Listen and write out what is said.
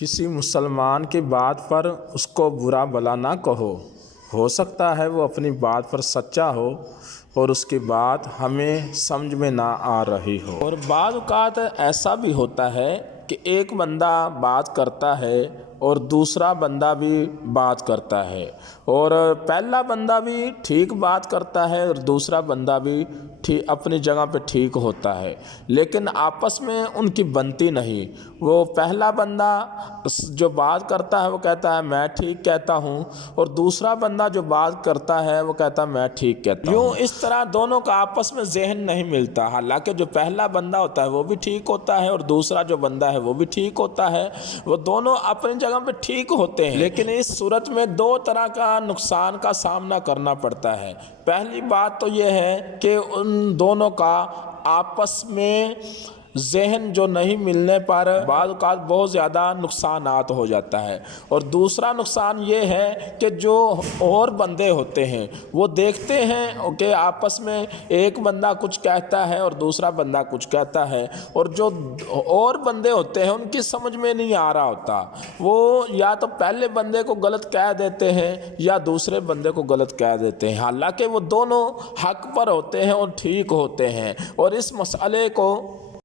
کسی مسلمان کی بات پر اس کو برا بھلا نہ کہو، ہو سکتا ہے وہ اپنی بات پر سچا ہو اور اس کی بات ہمیں سمجھ میں نہ آ رہی ہو۔ اور بعض اوقات ایسا بھی ہوتا ہے کہ ایک بندہ بات کرتا ہے اور دوسرا بندہ بھی بات کرتا ہے، اور پہلا بندہ بھی ٹھیک بات کرتا ہے اور دوسرا بندہ بھی اپنی جگہ پہ ٹھیک ہوتا ہے، لیکن آپس میں ان کی بنتی نہیں۔ وہ پہلا بندہ جو بات کرتا ہے وہ کہتا ہے میں ٹھیک کہتا ہوں، اور دوسرا بندہ جو بات کرتا ہے وہ کہتا ہے میں ٹھیک کہتا ہوں۔ یوں اس طرح دونوں کا آپس میں ذہن نہیں ملتا، حالانکہ جو پہلا بندہ ہوتا ہے وہ بھی ٹھیک ہوتا ہے اور دوسرا جو بندہ ہے وہ بھی ٹھیک ہوتا ہے، وہ دونوں اپنی جگہ پہ ٹھیک ہوتے ہیں، لیکن اس صورت میں دو طرح کا نقصان کا سامنا کرنا پڑتا ہے۔ پہلی بات تو یہ ہے کہ ان دونوں کا آپس میں ذہن جو نہیں ملنے پر بعض اوقات بہت زیادہ نقصانات ہو جاتا ہے، اور دوسرا نقصان یہ ہے کہ جو اور بندے ہوتے ہیں وہ دیکھتے ہیں کہ آپس میں ایک بندہ کچھ کہتا ہے اور دوسرا بندہ کچھ کہتا ہے، اور جو اور بندے ہوتے ہیں ان کی سمجھ میں نہیں آ رہا ہوتا، وہ یا تو پہلے بندے کو غلط کہہ دیتے ہیں یا دوسرے بندے کو غلط کہہ دیتے ہیں، حالانکہ وہ دونوں حق پر ہوتے ہیں اور ٹھیک ہوتے ہیں۔ اور اس مسئلے کو